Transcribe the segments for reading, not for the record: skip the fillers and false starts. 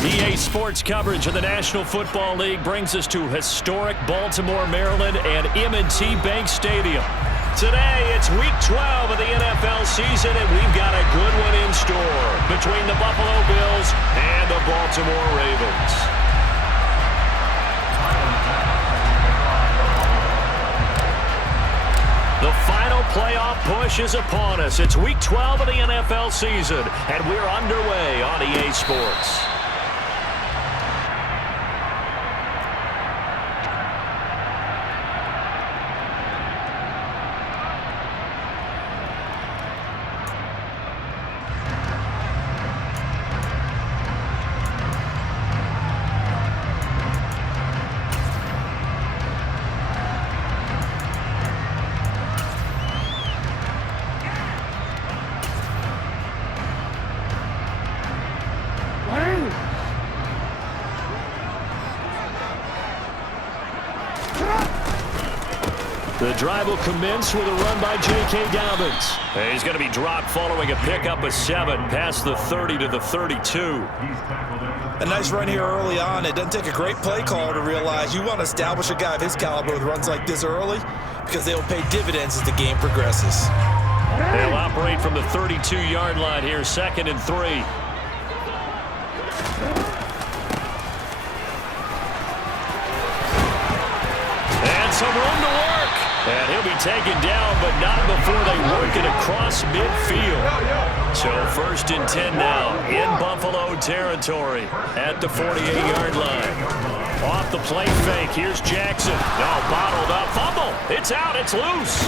EA Sports coverage of the National Football League brings us to historic Baltimore, Maryland and M&T Bank Stadium. Today, it's Week 12 of the NFL season, and we've got a good one in store between the Buffalo Bills and the Baltimore Ravens. The final playoff push is upon us. It's Week 12 of the NFL season, and we're underway on EA Sports. The drive will commence with a run by J.K. Dobbins. He's going to be dropped following a pickup of 7 past the 30 to the 32. A nice run here early on. It doesn't take a great play caller to realize you want to establish a guy of his caliber with runs like this early because they will pay dividends as the game progresses. They'll operate from the 32-yard line here, 2nd and 3. And some room to work. And he'll be taken down, but not before they work it across midfield. So 1st and 10 now in Buffalo territory at the 48-yard line. Off the play fake, here's Jackson. No, bottled up, fumble. It's out, it's loose.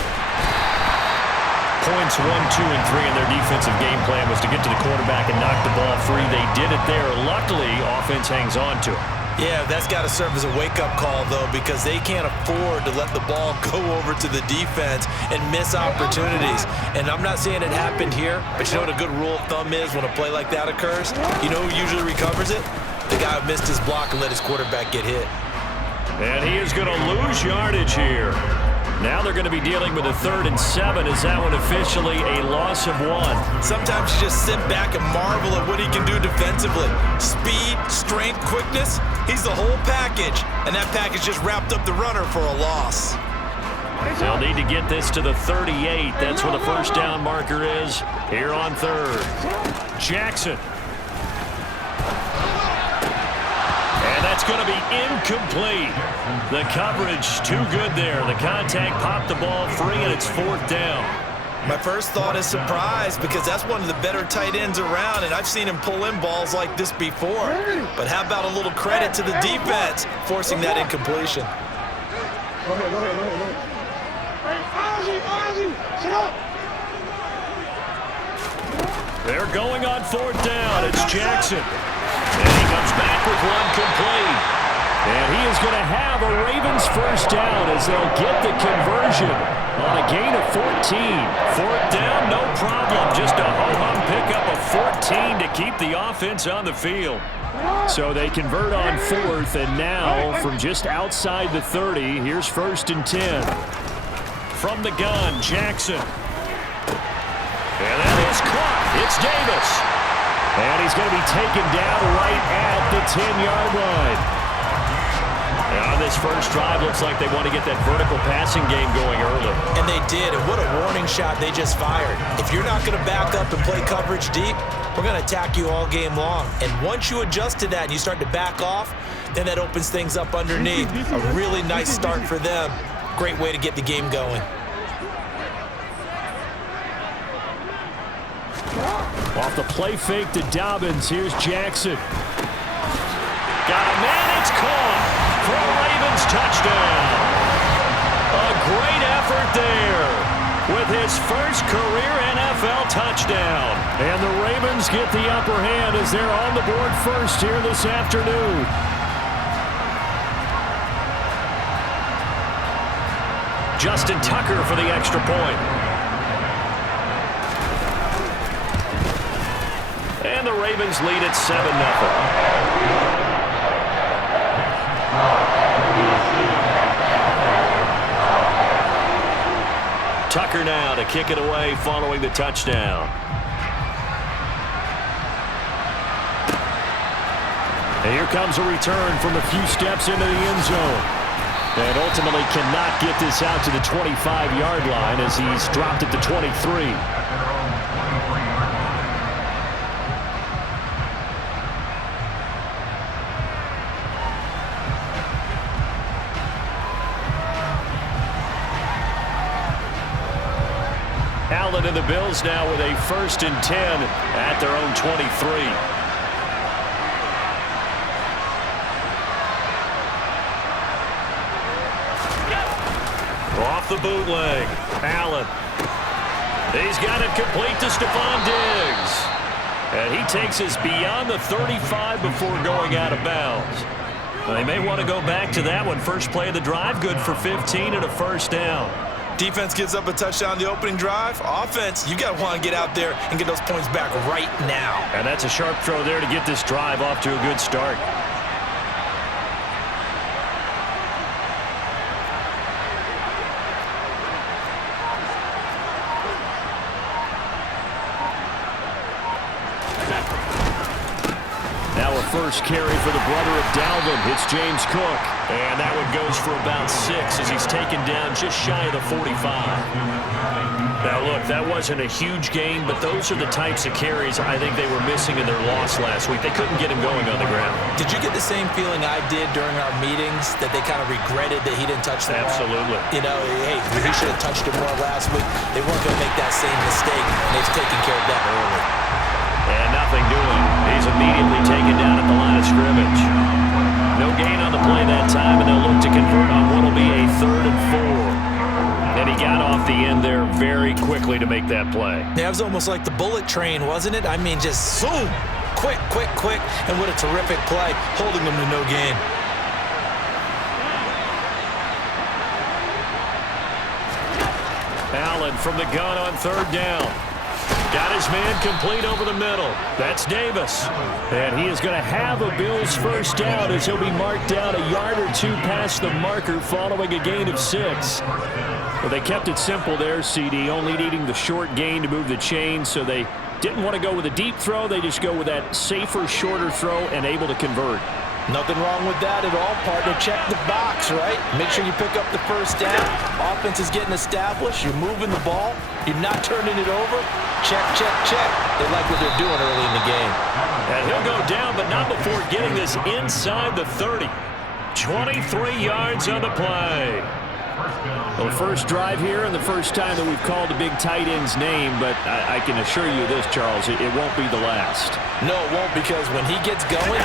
Points 1, 2, and 3 in their defensive game plan was to get to the quarterback and knock the ball free. They did it there. Luckily, offense hangs on to it. Yeah, that's got to serve as a wake-up call, though, because they can't afford to let the ball go over to the defense and miss opportunities. And I'm not saying it happened here, but you know what a good rule of thumb is when a play like that occurs? You know who usually recovers it? The guy who missed his block and let his quarterback get hit. And he is going to lose yardage here. Now they're going to be dealing with a 3rd and 7. Is that one officially a loss of 1? Sometimes you just sit back and marvel at what he can do defensively. Speed, strength, quickness, he's the whole package. And that package just wrapped up the runner for a loss. They'll need to get this to the 38. That's where the first down marker is here on 3rd. Jackson. And that's going to be incomplete. The coverage too good there. The contact popped the ball free, and it's 4th down. My first thought is surprise because that's one of the better tight ends around, and I've seen him pull in balls like this before. But how about a little credit to the defense forcing that incompletion? They're going on 4th down. It's Jackson. And he comes back with one complete. And he is going to have a Ravens first down as they'll get the conversion on a gain of 14. 4th down, no problem. Just a ho-hum pickup of 14 to keep the offense on the field. So they convert on 4th, and now from just outside the 30, here's 1st and 10. From the gun, Jackson. And that is caught. It's Davis. And he's going to be taken down right at the 10-yard line. On this first drive, looks like they want to get that vertical passing game going early. And they did, and what a warning shot they just fired. If you're not going to back up and play coverage deep, we're going to attack you all game long. And once you adjust to that and you start to back off, then that opens things up underneath. A really nice start for them. Great way to get the game going. Off the play fake to Dobbins, here's Jackson. Got a man, it's caught. For a Ravens touchdown. A great effort there with his first career NFL touchdown. And the Ravens get the upper hand as they're on the board first here this afternoon. Justin Tucker for the extra point. And the Ravens lead at 7-0. Tucker now to kick it away following the touchdown. And here comes a return from a few steps into the end zone. And ultimately cannot get this out to the 25-yard line as he's dropped at the 23. Allen and the Bills now with a 1st and 10 at their own 23. Off the bootleg, Allen. He's got it complete to Stephon Diggs. And he takes us beyond the 35 before going out of bounds. They may want to go back to that one. First play of the drive, good for 15 and a 1st down. Defense gives up a touchdown the opening drive. Offense, you got to want to get out there and get those points back right now. And that's a sharp throw there to get this drive off to a good start. Now a first carry for the brother of Dalvin. It's James Cook. And that one goes for about 6 as he's taken down just shy of the 45. Now, look, that wasn't a huge gain, but those are the types of carries I think they were missing in their loss last week. They couldn't get him going on the ground. Did you get the same feeling I did during our meetings, that they kind of regretted that he didn't touch the ball? Absolutely. You know, hey, he should have touched it more last week. They weren't going to make that same mistake, and they've taken care of that early. And nothing doing. He's immediately taken down at the line of scrimmage. No gain on the play that time, and they'll look to convert on what will be a 3rd and 4. And he got off the end there very quickly to make that play. Yeah, it was almost like the bullet train, wasn't it? I mean, just zoom, quick, quick, quick, and what a terrific play, holding them to no gain. Allen from the gun on 3rd down. Got his man complete over the middle. That's Davis. And he is going to have a Bills 1st down as he'll be marked down a yard or 2 past the marker following a gain of 6. Well, they kept it simple there, CD, only needing the short gain to move the chain, so they didn't want to go with a deep throw. They just go with that safer, shorter throw and able to convert. Nothing wrong with that at all, partner. Check the box, right? Make sure you pick up the 1st down. Offense is getting established. You're moving the ball. You're not turning it over. Check, check, check. They like what they're doing early in the game. And he'll go down, but not before getting this inside the 30. 23 yards on the play. Well, first drive here and the first time that we've called the big tight end's name, but I can assure you this, Charles, it won't be the last. No, it won't, because when he gets going,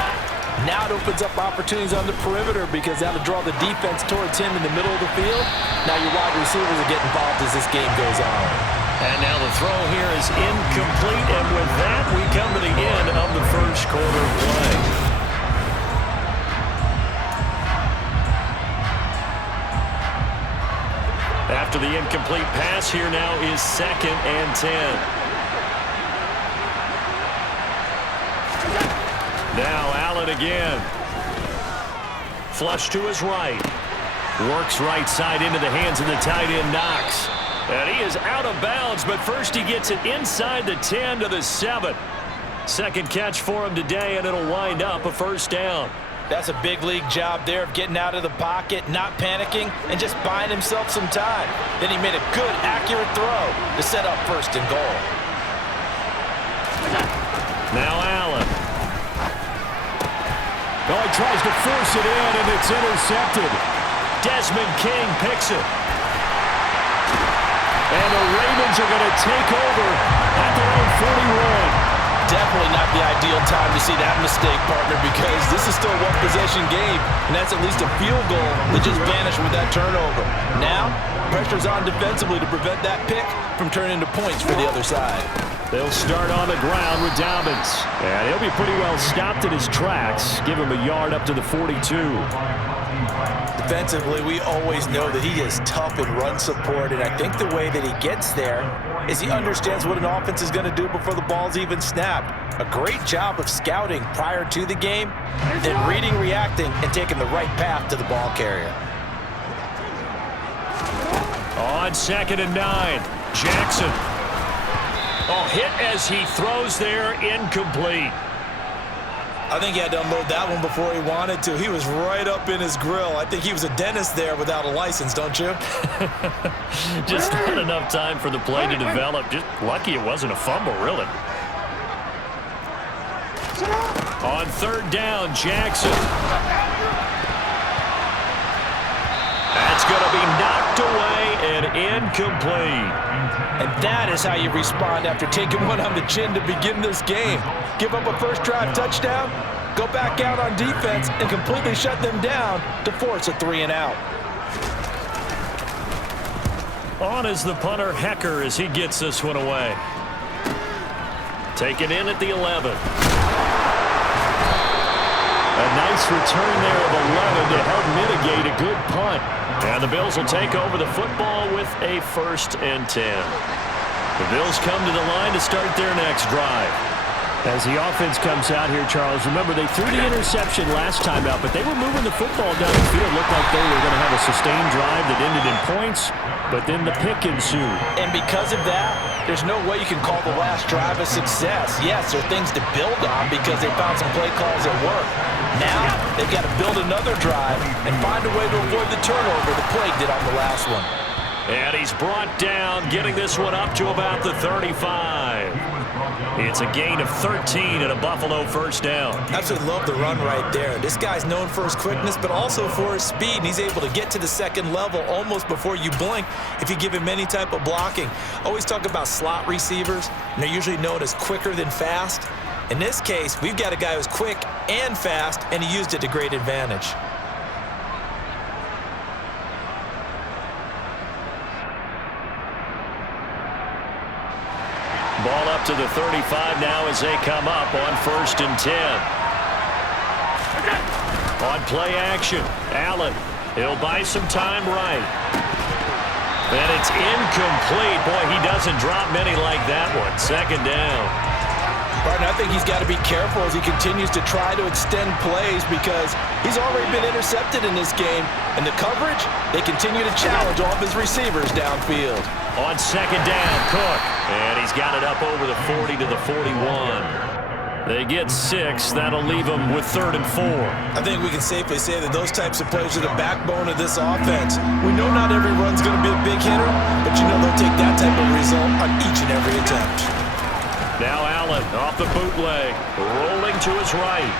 now it opens up opportunities on the perimeter because that'll draw the defense towards him in the middle of the field. Now your wide receivers will get involved as this game goes on. And now the throw here is incomplete, and with that, we come to the end of the 1st quarter of play. After the incomplete pass, here now is 2nd and 10. Now Allen again. Flush to his right. Works right side into the hands of the tight end, Knox. And he is out of bounds, but first he gets it inside the 10 to the 7. Second catch for him today, and it'll wind up a 1st down. That's a big league job there of getting out of the pocket, not panicking, and just buying himself some time. Then he made a good, accurate throw to set up 1st and goal. Now Allen. Oh, he tries to force it in, and it's intercepted. Desmond King picks it. And the Ravens are going to take over at their own 41. Definitely not the ideal time to see that mistake, partner, because this is still a one-possession game, and that's at least a field goal that just vanished with that turnover. Now, pressure's on defensively to prevent that pick from turning into points for the other side. They'll start on the ground with Dobbins. And he'll be pretty well stopped in his tracks. Give him a yard up to the 42. Defensively, we always know that he is tough in run support, and I think the way that he gets there is he understands what an offense is going to do before the ball's even snapped. A great job of scouting prior to the game, then reading, reacting, and taking the right path to the ball carrier. On 2nd and 9, Jackson. Oh, hit as he throws there, incomplete. I think he had to unload that one before he wanted to. He was right up in his grill. I think he was a dentist there without a license, don't you? Just not enough time for the play to develop. Just lucky it wasn't a fumble, really. On third down, Jackson. That's going to be knocked away and incomplete. And that is how you respond after taking one on the chin to begin this game. Give up a first drive touchdown, go back out on defense, and completely shut them down to force a 3-and-out. On is the punter, Hecker, as he gets this one away. Taken in at the 11. A nice return there of 11 to help mitigate a good punt. And the Bills will take over the football with a 1st and 10. The Bills come to the line to start their next drive. As the offense comes out here, Charles, remember they threw the interception last time out, but they were moving the football down the field. Looked like they were going to have a sustained drive that ended in points, but then the pick ensued. And because of that, there's no way you can call the last drive a success. Yes, there are things to build on because they found some play calls that work. Now, they've got to build another drive and find a way to avoid the turnover the plague did on the last one. And he's brought down, getting this one up to about the 35. It's a gain of 13 and a Buffalo 1st down. Absolutely love the run right there. This guy's known for his quickness, but also for his speed. And he's able to get to the second level almost before you blink if you give him any type of blocking. Always talk about slot receivers, and they're usually known as quicker than fast. In this case, we've got a guy who's quick and fast, and he used it to great advantage. Ball up to the 35 now as they come up on 1st and 10. On play action, Allen. He'll buy some time right. And it's incomplete. Boy, he doesn't drop many like that one. 2nd down. Barton, I think he's got to be careful as he continues to try to extend plays because he's already been intercepted in this game. And the coverage, they continue to challenge all of his receivers downfield. On 2nd down, Cook. And he's got it up over the 40 to the 41. They get 6. That'll leave them with 3rd and 4. I think we can safely say that those types of plays are the backbone of this offense. We know not every run's going to be a big hitter, but you know they'll take that type of result on each and every attempt. Now Allen off the bootleg, rolling to his right.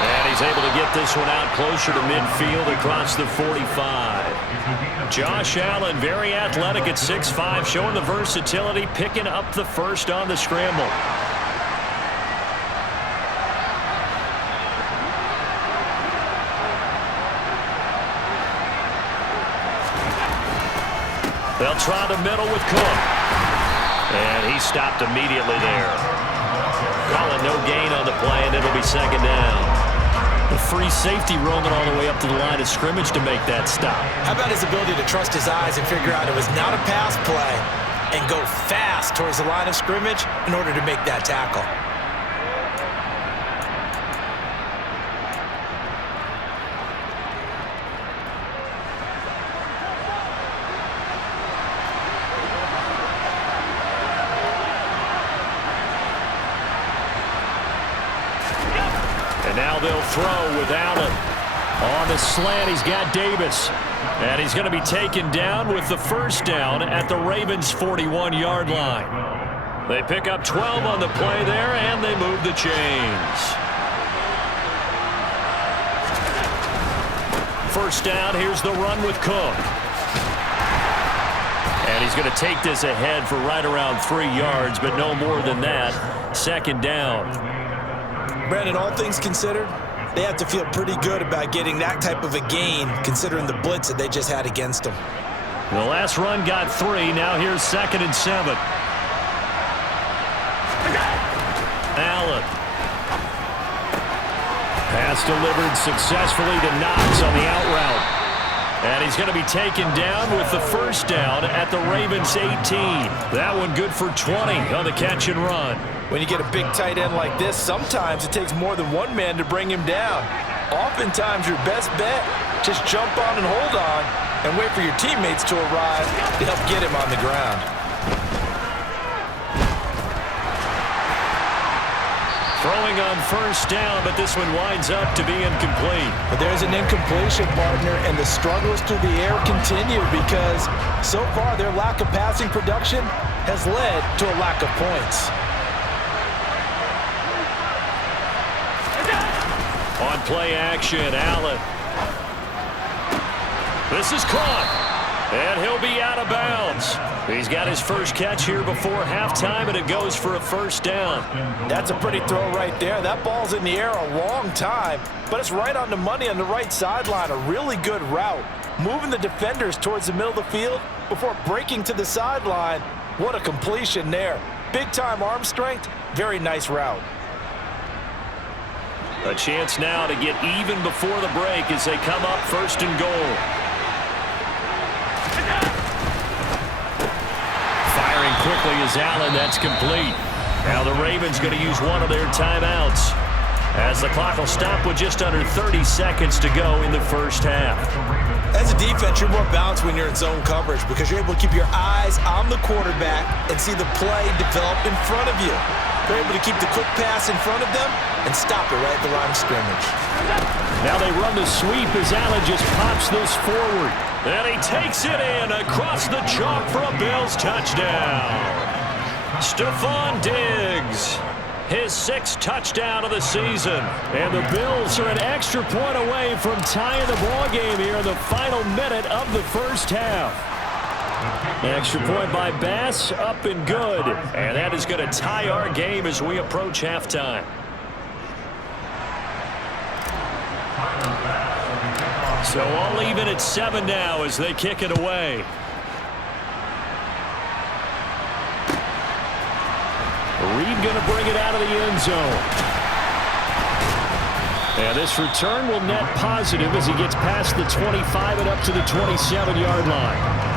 And he's able to get this one out closer to midfield across the 45. Josh Allen, very athletic at 6'5", showing the versatility, picking up the 1st on the scramble. They'll try the middle with Cook. And he stopped immediately there. Calling no gain on the play, and it'll be 2nd down. The free safety roaming all the way up to the line of scrimmage to make that stop. How about his ability to trust his eyes and figure out it was not a pass play and go fast towards the line of scrimmage in order to make that tackle? And now they'll throw with Allen. On the slant, he's got Davis. And he's going to be taken down with the 1st down at the Ravens' 41-yard line. They pick up 12 on the play there, and they move the chains. 1st down, here's the run with Cook. And he's going to take this ahead for right around 3 yards, but no more than that. 2nd down. Brandon, all things considered, they have to feel pretty good about getting that type of a gain, considering the blitz that they just had against them. The last run got 3. Now here's 2nd and 7. Allen. Pass delivered successfully to Knox on the out route. And he's going to be taken down with the 1st down at the Ravens' 18. That one good for 20 on the catch and run. When you get a big tight end like this, sometimes it takes more than one man to bring him down. Oftentimes, your best bet, just jump on and hold on and wait for your teammates to arrive to help get him on the ground. Throwing on first down, but this one winds up to be incomplete. But there's an incompletion, partner, and the struggles through the air continue because so far their lack of passing production has led to a lack of points. On play action, Allen. This is caught, and he'll be out of bounds. He's got his first catch here before halftime, and it goes for a first down. That's a pretty throw right there. That ball's in the air a long time, but it's right on the money on the right sideline. A really good route. Moving the defenders towards the middle of the field before breaking to the sideline. What a completion there. Big-time arm strength. Very nice route. A chance now to get even before the break as they come up first and goal. Firing quickly is Allen. That's complete. Now the Ravens going to use one of their timeouts as the clock will stop with just under 30 seconds to go in the first half. As a defense, you're more balanced when you're in zone coverage because you're able to keep your eyes on the quarterback and see the play develop in front of you. They're able to keep the quick pass in front of them and stop it right at the line of scrimmage. Now they run the sweep as Allen just pops this forward. And he takes it in across the chalk for a Bills touchdown. Stephon Diggs, his 6th touchdown of the season. And the Bills are an extra point away from tying the ball game here in the final minute of the first half. Extra point by Bass, up and good. And that is going to tie our game as we approach halftime. So all even at 7 now as they kick it away. Reed going to bring it out of the end zone. And this return will net positive as he gets past the 25 and up to the 27-yard line.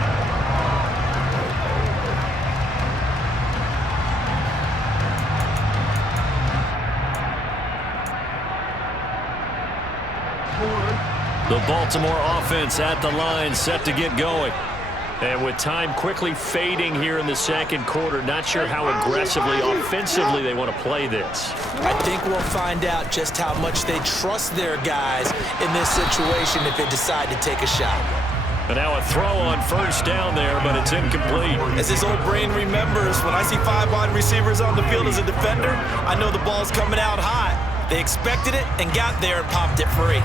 The Baltimore offense at the line, set to get going. And with time quickly fading here in the second quarter, not sure how aggressively, offensively they want to play this. I think we'll find out just how much they trust their guys in this situation if they decide to take a shot. And now a throw on first down there, but it's incomplete. As his old brain remembers, when I see 5 wide receivers on the field as a defender, I know the ball's coming out hot. They expected it and got there and popped it free.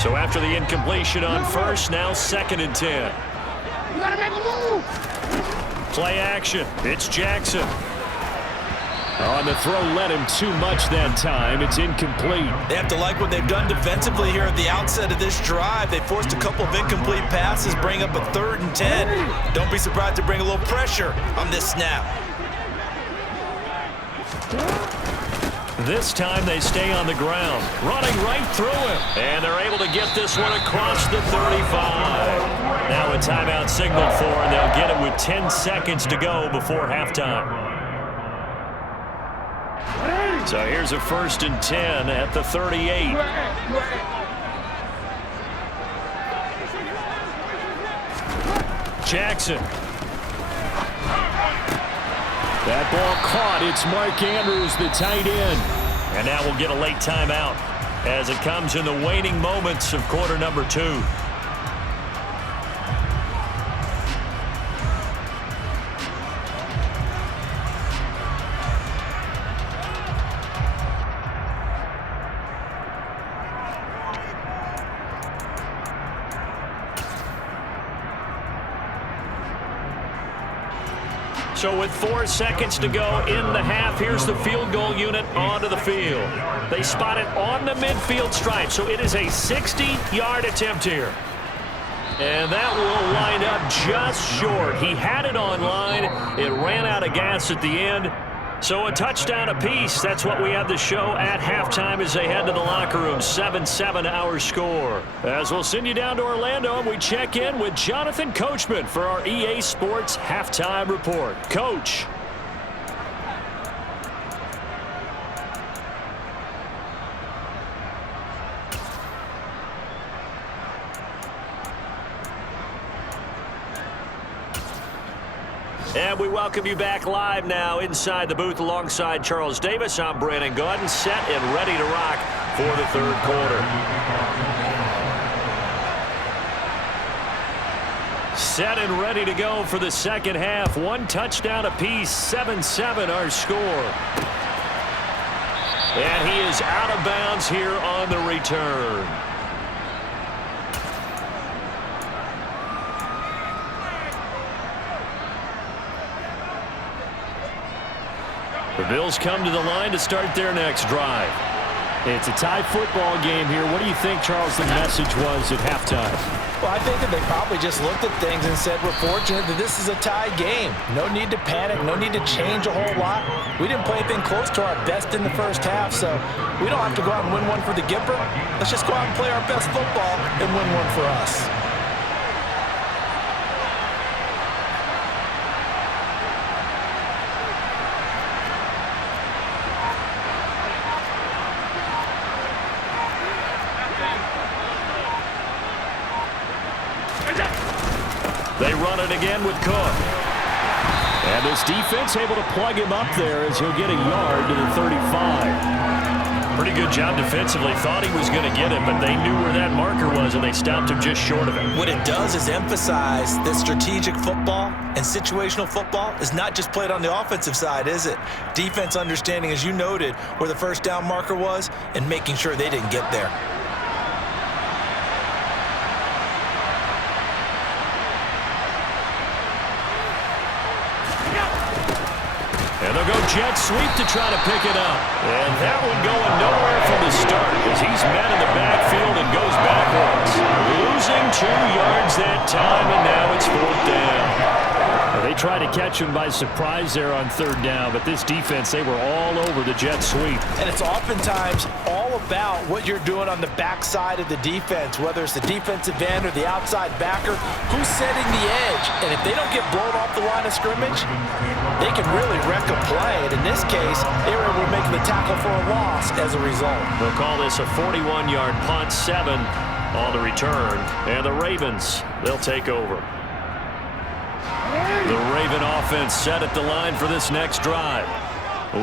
So after the incompletion on first, now 2nd and 10. You gotta make a move. Play action. It's Jackson. On the throw, let him too much that time. It's incomplete. They have to like what they've done defensively here at the outset of this drive. They forced a couple of incomplete passes, bring up a 3rd and 10. Don't be surprised to bring a little pressure on this snap. This time they stay on the ground, running right through him. And they're able to get this one across the 35. Now a timeout signaled for, and they'll get it with 10 seconds to go before halftime. So here's a 1st and 10 at the 38. Jackson. That ball caught. It's Mark Andrews, the tight end. And now we'll get a late timeout as it comes in the waning moments of quarter number 2. So with 4 seconds to go in the half, here's the field goal unit onto the field. They spot it on the midfield stripe, so it is a 60-yard attempt here. And that will line up just short. He had it on line. It ran out of gas at the end. So a touchdown apiece. That's what we have to show at halftime as they head to the locker room. 7-7 our score. As we'll send you down to Orlando, and we check in with Jonathan Coachman for our EA Sports Halftime Report. Coach. And we welcome you back live now inside the booth alongside Charles Davis. I'm Brandon Gaudin, set and ready to rock for the third quarter. Set and ready to go for the second half. One touchdown apiece, 7-7 our score. And he is out of bounds here on the return. The Bills come to the line to start their next drive. It's a tie football game here. What do you think, Charles, the message was at halftime? Well, I think that they probably just looked at things and said, we're fortunate that this is a tie game. No need to panic. No need to change a whole lot. We didn't play anything close to our best in the first half, so we don't have to go out and win one for the Gipper. Let's just go out and play our best football and win one for us. They run it again with Cook. And this defense able to plug him up there as he'll get a yard to the 35. Pretty good job defensively. Thought he was going to get him, but they knew where that marker was, and they stopped him just short of it. What it does is emphasize that strategic football and situational football is not just played on the offensive side, is it? Defense understanding, as you noted, where the first down marker was and making sure they didn't get there. And they'll go jet sweep to try to pick it up. And that one going nowhere from the start as he's met in the backfield and goes backwards. Losing 2 yards that time, and now it's fourth down. Well, they tried to catch him by surprise there on third down, but this defense, they were all over the jet sweep. And it's oftentimes all about what you're doing on the backside of the defense, whether it's the defensive end or the outside backer, who's setting the edge. And if they don't get blown off the line of scrimmage, they can really wreck a play. And in this case, they were able to make the tackle for a loss as a result. They'll call this a 41-yard punt, 7 on the return. And the Ravens, they'll take over. The Raven offense set at the line for this next drive.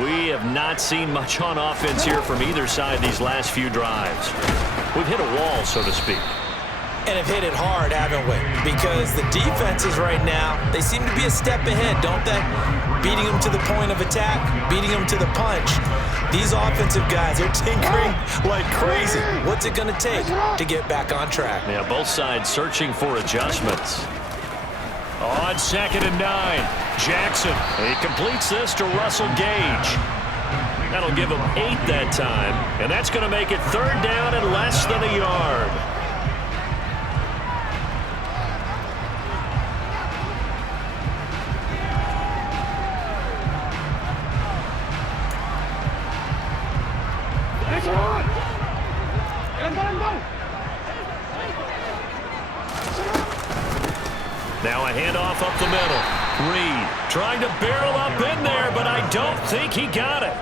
We have not seen much on offense here from either side these last few drives. We've hit a wall, so to speak. And have hit it hard, haven't we? Because the defenses right now, they seem to be a step ahead, don't they? Beating them to the point of attack, beating them to the punch. These offensive guys are tinkering like crazy. What's it going to take to get back on track? Yeah, both sides searching for adjustments. On 2nd and 9, Jackson. He completes this to Russell Gage. That'll give him 8 that time, and that's going to make it third down and less than a yard. Now a handoff up the middle. Reed trying to barrel up in there, but I don't think he got it.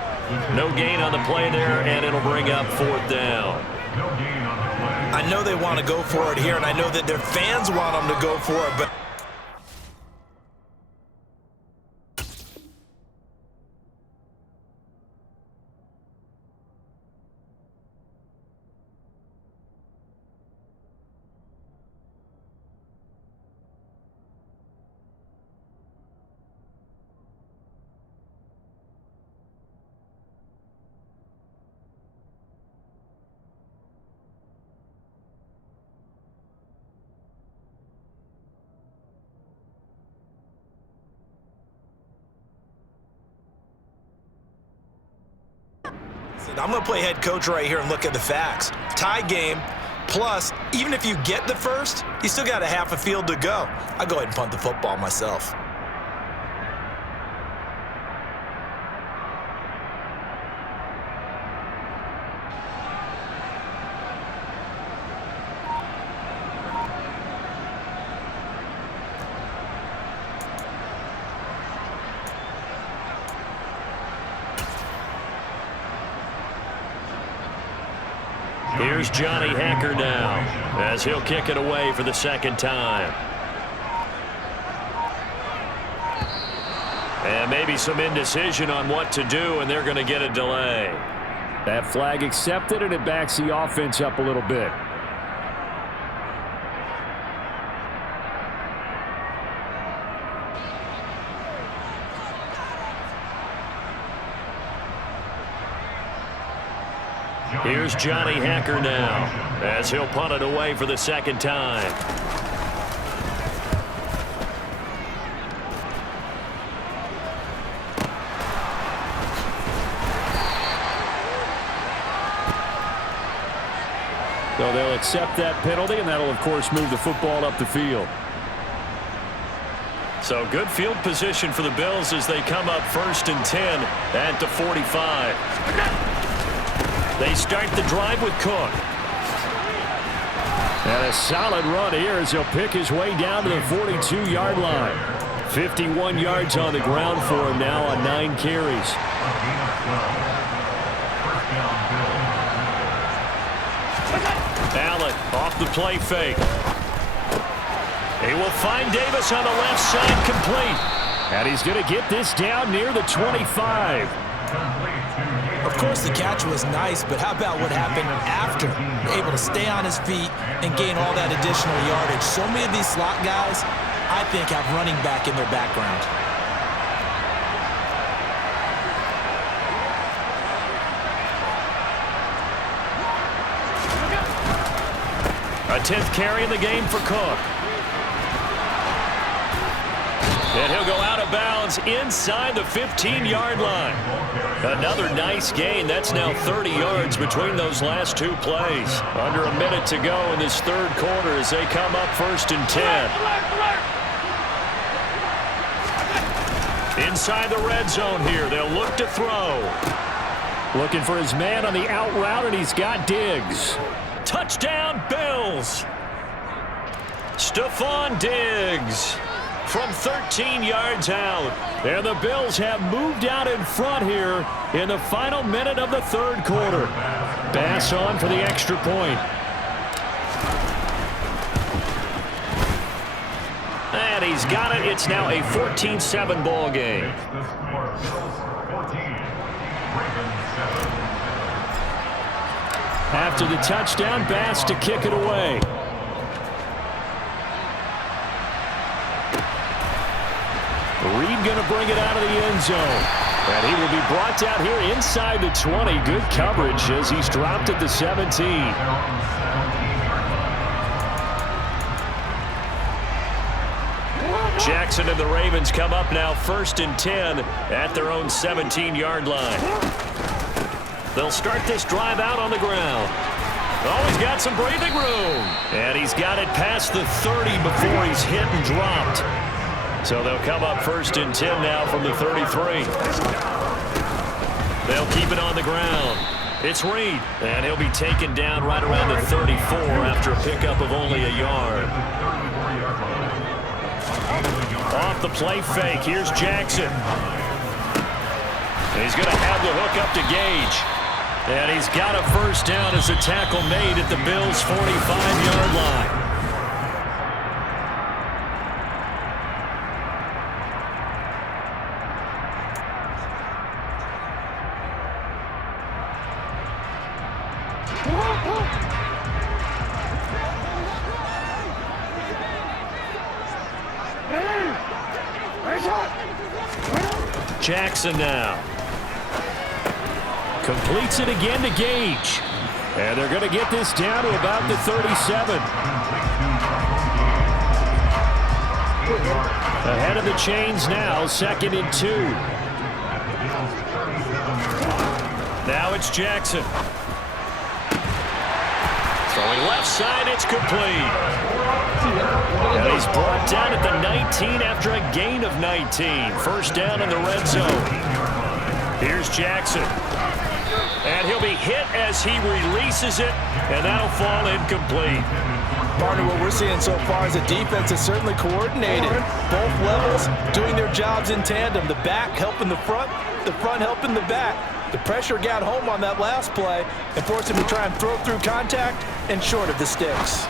No gain on the play there, and it'll bring up fourth down. I know they want to go for it here, and I know that their fans want them to go for it, but I'm going to play head coach right here and look at the facts. Tie game, plus, even if you get the first, you still got a half a field to go. I'll go ahead and punt the football myself. Here's Johnny Hacker now as he'll kick it away for the second time. And maybe some indecision on what to do, and they're going to get a delay. That flag accepted, and it backs the offense up a little bit. Here's Johnny Hacker now, as he'll punt it away for the second time. So they'll accept that penalty, and that'll, of course, move the football up the field. So good field position for the Bills as they come up 1st and 10 at the 45. They start the drive with Cook. And a solid run here as he'll pick his way down to the 42-yard line. 51 yards on the ground for him now on 9 carries. Allen off the play fake. He will find Davis on the left side, complete. And he's going to get this down near the 25. Of course, the catch was nice, but how about what happened after? Able to stay on his feet and gain all that additional yardage. So many of these slot guys, I think, have running back in their background. A 10th carry in the game for Cook. And he'll go out of bounds inside the 15-yard line. Another nice gain. That's now 30 yards between those last 2 plays. Under a minute to go in this 3rd quarter as they come up 1st and 10. Inside the red zone here. They'll look to throw. Looking for his man on the out route, and he's got Diggs. Touchdown, Bills. Stephon Diggs from 13 yards out. And the Bills have moved out in front here in the final minute of the 3rd quarter. Bass on for the extra point. And he's got it. It's now a 14-7 ball game. After the touchdown, Bass to kick it away. Reed going to bring it out of the end zone. And he will be brought down here inside the 20. Good coverage as he's dropped at the 17. Jackson and the Ravens come up now 1st and 10 at their own 17-yard line. They'll start this drive out on the ground. Oh, he's got some breathing room. And he's got it past the 30 before he's hit and dropped. So they'll come up 1st and 10 now from the 33. They'll keep it on the ground. It's Reed, and he'll be taken down right around the 34 after a pickup of only a yard. Off the play fake, here's Jackson. He's going to have the hook up to Gage. And he's got a 1st down as a tackle made at the Bills' 45-yard line. Jackson now. Completes it again to Gage. And they're going to get this down to about the 37. Ahead of the chains now, 2nd and 2. Now it's Jackson. Throwing left side, it's complete. And he's brought down at the 19 after a gain of 19. 1st down in the red zone. Here's Jackson. And he'll be hit as he releases it, and that'll fall incomplete. Partner, what we're seeing so far is the defense is certainly coordinated. Both levels doing their jobs in tandem. The back helping the front helping the back. The pressure got home on that last play and forced him to try and throw through contact and short of the sticks.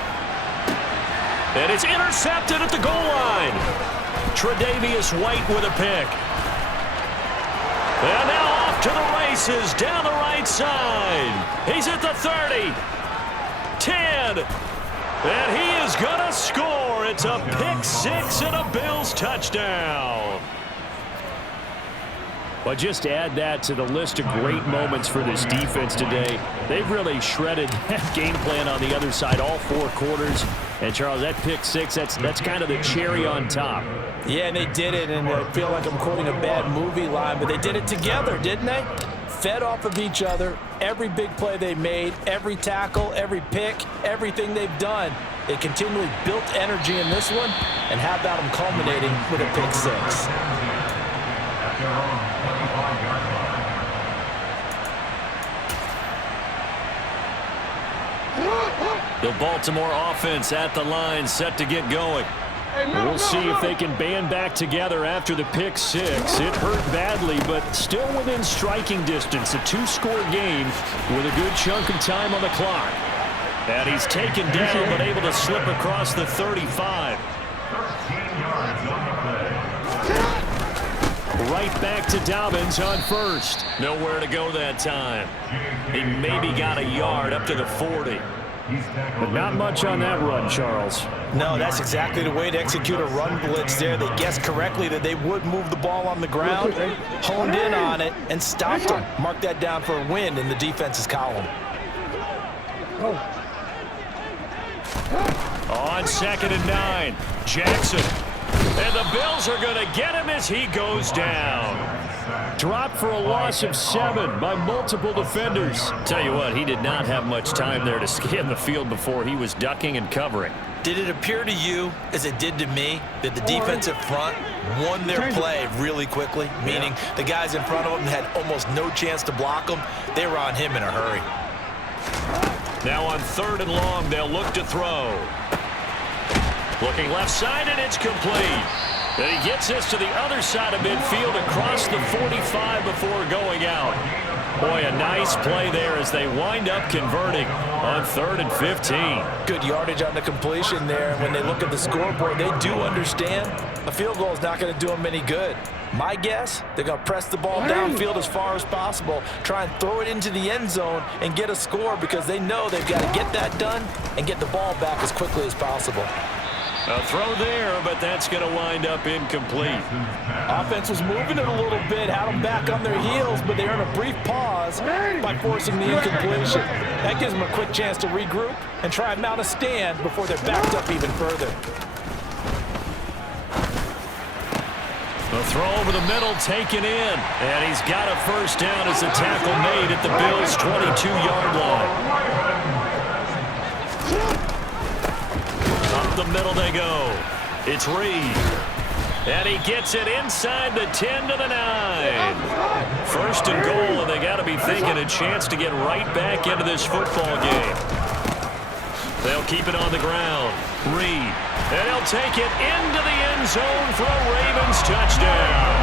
And it's intercepted at the goal line. Tre'Davious White with a pick. And now off to the races down the right side. He's at the 30. 10. And he is going to score. It's a pick six and a Bills touchdown. But just add that to the list of great moments for this defense today. They've really shredded that game plan on the other side all four quarters. And, Charles, that pick six, that's kind of the cherry on top. Yeah, and they did it, and I feel like I'm quoting a bad movie line, but they did it together, didn't they? Fed off of each other, every big play they made, every tackle, every pick, everything they've done. They continually built energy in this one, and how about them culminating with a pick six? The Baltimore offense at the line, set to get going. We'll see if they can band back together after the pick six. It hurt badly, but still within striking distance. A two-score game with a good chunk of time on the clock. And he's taken down, but able to slip across the 35. Right back to Dobbins on first. Nowhere to go that time. He maybe got a yard up to the 40. But not much on that run, Charles. No, that's exactly the way to execute a run blitz there. They guessed correctly that they would move the ball on the ground, honed in on it, and stopped them. Mark that down for a win in the defense's column. On 2nd and 9, Jackson. And the Bills are going to get him as he goes down. Dropped for a loss of 7 by multiple defenders. Tell you what, he did not have much time there to scan the field before he was ducking and covering. Did it appear to you, as it did to me, that the defensive front won their play really quickly? Meaning the guys in front of them had almost no chance to block him. They were on him in a hurry. Now on 3rd and long, they'll look to throw. Looking left side, and it's complete. And he gets this to the other side of midfield across the 45 before going out. Boy, a nice play there as they wind up converting on 3rd and 15. Good yardage on the completion there. And when they look at the scoreboard, they do understand a field goal is not going to do them any good. My guess, they're going to press the ball downfield as far as possible, try and throw it into the end zone and get a score because they know they've got to get that done and get the ball back as quickly as possible. A throw there, but that's going to wind up incomplete. Offense was moving it a little bit, had them back on their heels, but they earned a brief pause by forcing the incompletion. That gives them a quick chance to regroup and try and mount a stand before they're backed up even further. The throw over the middle taken in, and he's got a first down as the tackle made at the Bills' 22-yard line. Up the middle they go. It's Reed. And he gets it inside the 10 to the 9. 1st and goal, and they got to be thinking a chance to get right back into this football game. They'll keep it on the ground. Reed. And he'll take it into the end zone for a Ravens touchdown.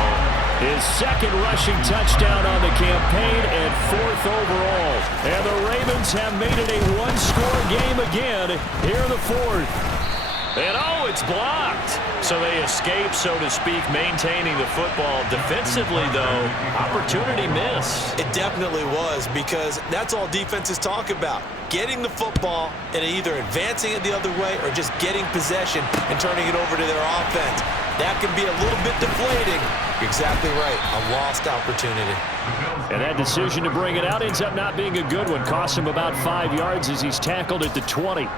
His 2nd rushing touchdown on the campaign and 4th overall. And the Ravens have made it a one-score game again here in the 4th. And oh, it's blocked. So they escape, so to speak, maintaining the football. Defensively, though, opportunity miss. It definitely was, because that's all defenses talk about. Getting the football and either advancing it the other way or just getting possession and turning it over to their offense. That can be a little bit deflating. You're exactly right. A lost opportunity. And that decision to bring it out ends up not being a good one. Cost him about 5 yards as he's tackled at the 20.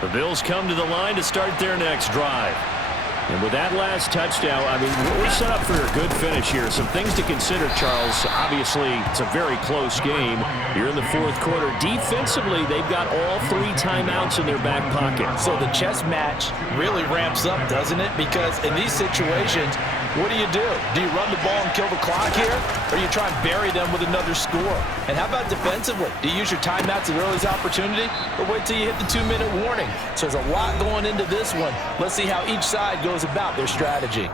The Bills come to the line to start their next drive. And with that last touchdown, I mean, we're set up for a good finish here. Some things to consider, Charles. Obviously, it's a very close game. You're in the 4th quarter. Defensively, they've got all 3 timeouts in their back pocket. So the chess match really ramps up, doesn't it? Because in these situations, what do? Do you run the ball and kill the clock here? Or you try and bury them with another score? And how about defensively? Do you use your timeouts at earliest opportunity? Or wait till you hit the 2-minute warning? So there's a lot going into this one. Let's see how each side goes about their strategy.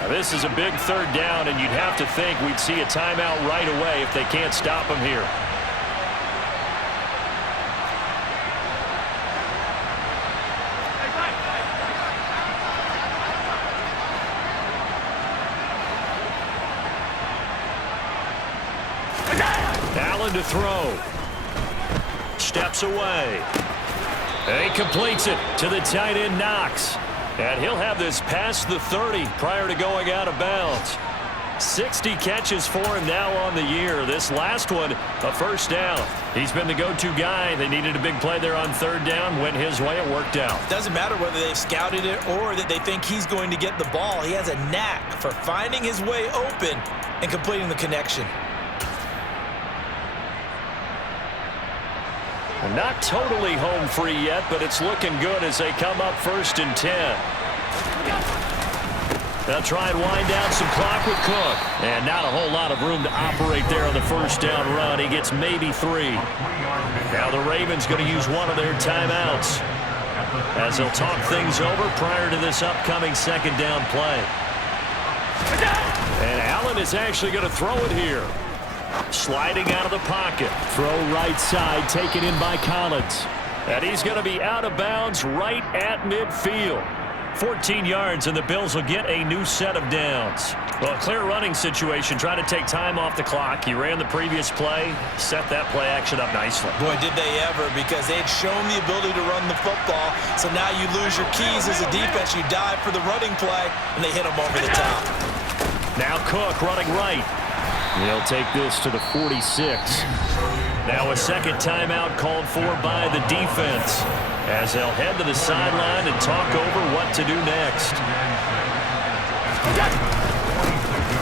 Now this is a big 3rd down, and you'd have to think we'd see a timeout right away if they can't stop him here. Allen to throw. Steps away. And he completes it to the tight end, Knox. And he'll have this past the 30 prior to going out of bounds. 60 catches for him now on the year. This last one, a first down. He's been the go-to guy. They needed a big play there on third down. Went his way. It worked out. Doesn't matter whether they've scouted it or that they think he's going to get the ball. He has a knack for finding his way open and completing the connection. Well, not totally home free yet, but it's looking good as they come up 1st and 10. They'll try and wind down some clock with Cook. And not a whole lot of room to operate there on the first down run. He gets maybe 3. Now the Ravens going to use one of their timeouts as they'll talk things over prior to this upcoming second down play. And Allen is actually going to throw it here. Sliding out of the pocket. Throw right side, taken in by Collins. And he's going to be out of bounds right at midfield. 14 yards, and the Bills will get a new set of downs. Well, a clear running situation. Try to take time off the clock. He ran the previous play, set that play action up nicely. Boy, did they ever, because they'd shown the ability to run the football. So now you lose your keys as a defense. You dive for the running play, and they hit him over the top. Now Cook running right. They'll take this to the 46. Now a second timeout called for by the defense as they'll head to the sideline and talk over what to do next.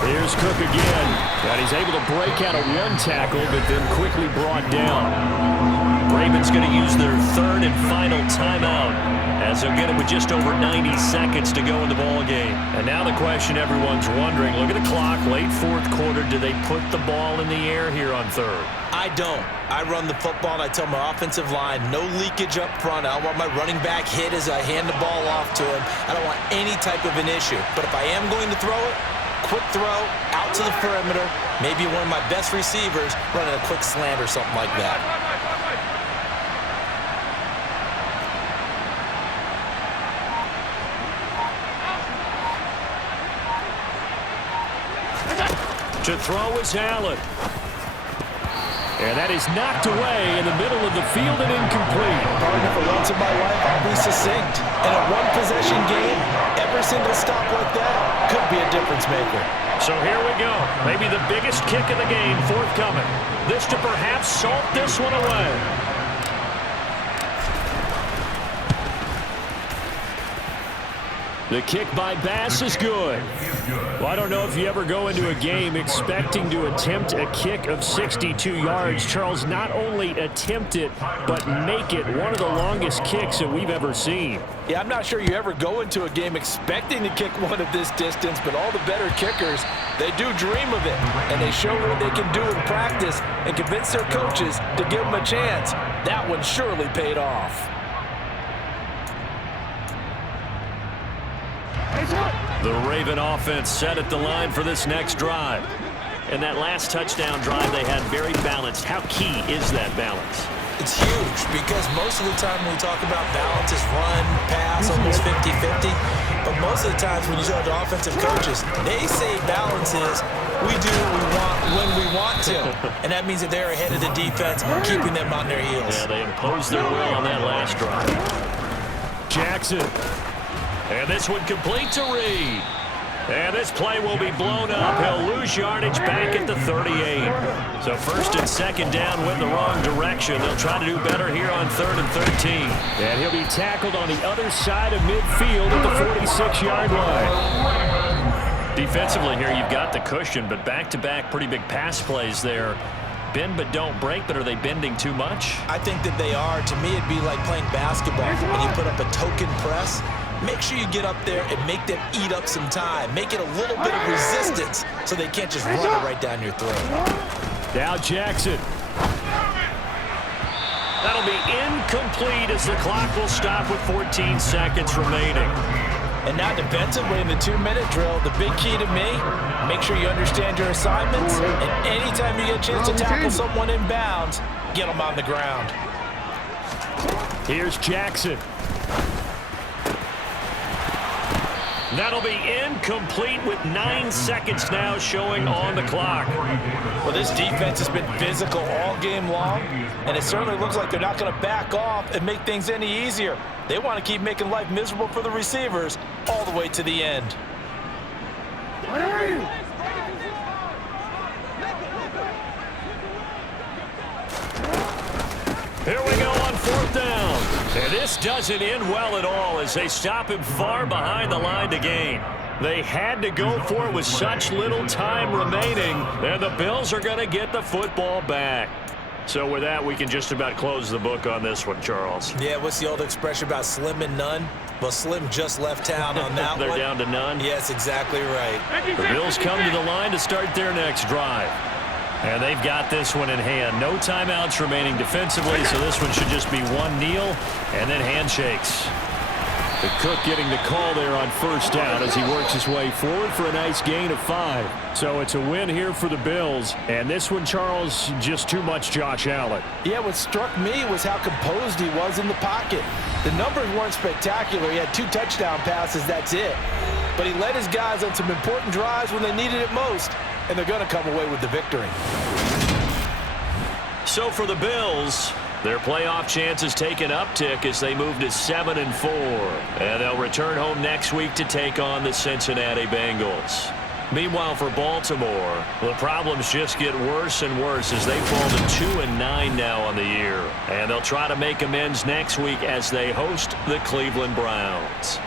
Here's Cook again. And he's able to break out of one tackle, but then quickly brought down. Ravens going to use their third and final timeout as they'll get it with just over 90 seconds to go in the ball game. And now the question everyone's wondering, look at the clock, late fourth quarter, do they put the ball in the air here on third? I don't. I run the football, and I tell my offensive line, no leakage up front. I don't want my running back hit as I hand the ball off to him. I don't want any type of an issue. But if I am going to throw it, quick throw, out to the perimeter, maybe one of my best receivers running a quick slant or something like that. To throw is Allen. And that is knocked away in the middle of the field and incomplete. Pardon, for once in my life, I'll be succinct. In a one-possession game, every single stop like that could be a difference maker. So here we go. Maybe the biggest kick of the game forthcoming. This to perhaps salt this one away. The kick by Bass is good. Well, I don't know if you ever go into a game expecting to attempt a kick of 62 yards. Charles, not only attempt it, but make it one of the longest kicks that we've ever seen. Yeah, I'm not sure you ever go into a game expecting to kick one of this distance, but all the better kickers, they do dream of it, and they show what they can do in practice and convince their coaches to give them a chance. That one surely paid off. The Raven offense set at the line for this next drive. And that last touchdown drive they had very balanced. How key is that balance? It's huge because most of the time when we talk about balance is run, pass, almost 50-50. But most of the times when you talk to offensive coaches, they say balance is we do what we want when we want to. And that means that they're ahead of the defense, keeping them on their heels. Yeah, they imposed their will on that last drive. Jackson. And this one complete to Reed. And this play will be blown up. He'll lose yardage back at the 38. So first and second down went the wrong direction. They'll try to do better here on 3rd and 13. And he'll be tackled on the other side of midfield at the 46-yard line. Defensively here, you've got the cushion, but back-to-back pretty big pass plays there. Bend but don't break, but are they bending too much? I think that they are. To me, it'd be like playing basketball. When you put up a token press, make sure you get up there and make them eat up some time. Make it a little bit of resistance so they can't just run it right down your throat. Now Jackson. That'll be incomplete as the clock will stop with 14 seconds remaining. And now defensively in the 2-minute drill, the big key to me, make sure you understand your assignments. And anytime you get a chance to tackle someone in bounds, get them on the ground. Here's Jackson. That'll be incomplete with 9 seconds now showing on the clock. Well, this defense has been physical all game long, and it certainly looks like they're not going to back off and make things any easier. They want to keep making life miserable for the receivers all the way to the end. Here we go on 4th down. And this doesn't end well at all as they stop him far behind the line to gain. They had to go for it with such little time remaining, and the Bills are going to get the football back. So with that, we can just about close the book on this one, Charles. Yeah, what's the old expression about slim and none? Well, Slim just left town on that They're one. down to none? Yes, exactly right. The Bills come to the line to start their next drive. And they've got this one in hand. No timeouts remaining defensively, so this one should just be one kneel and then handshakes. The Cook getting the call there on 1st down as he works his way forward for a nice gain of 5. So it's a win here for the Bills. And this one, Charles, just too much Josh Allen. Yeah, what struck me was how composed he was in the pocket. The numbers weren't spectacular. He had 2 touchdown passes, that's it. But he led his guys on some important drives when they needed it most. And they're going to come away with the victory. So for the Bills, their playoff chances take an uptick as they move to 7-4. And they'll return home next week to take on the Cincinnati Bengals. Meanwhile, for Baltimore, the problems just get worse and worse as they fall to 2-9 now on the year. And they'll try to make amends next week as they host the Cleveland Browns.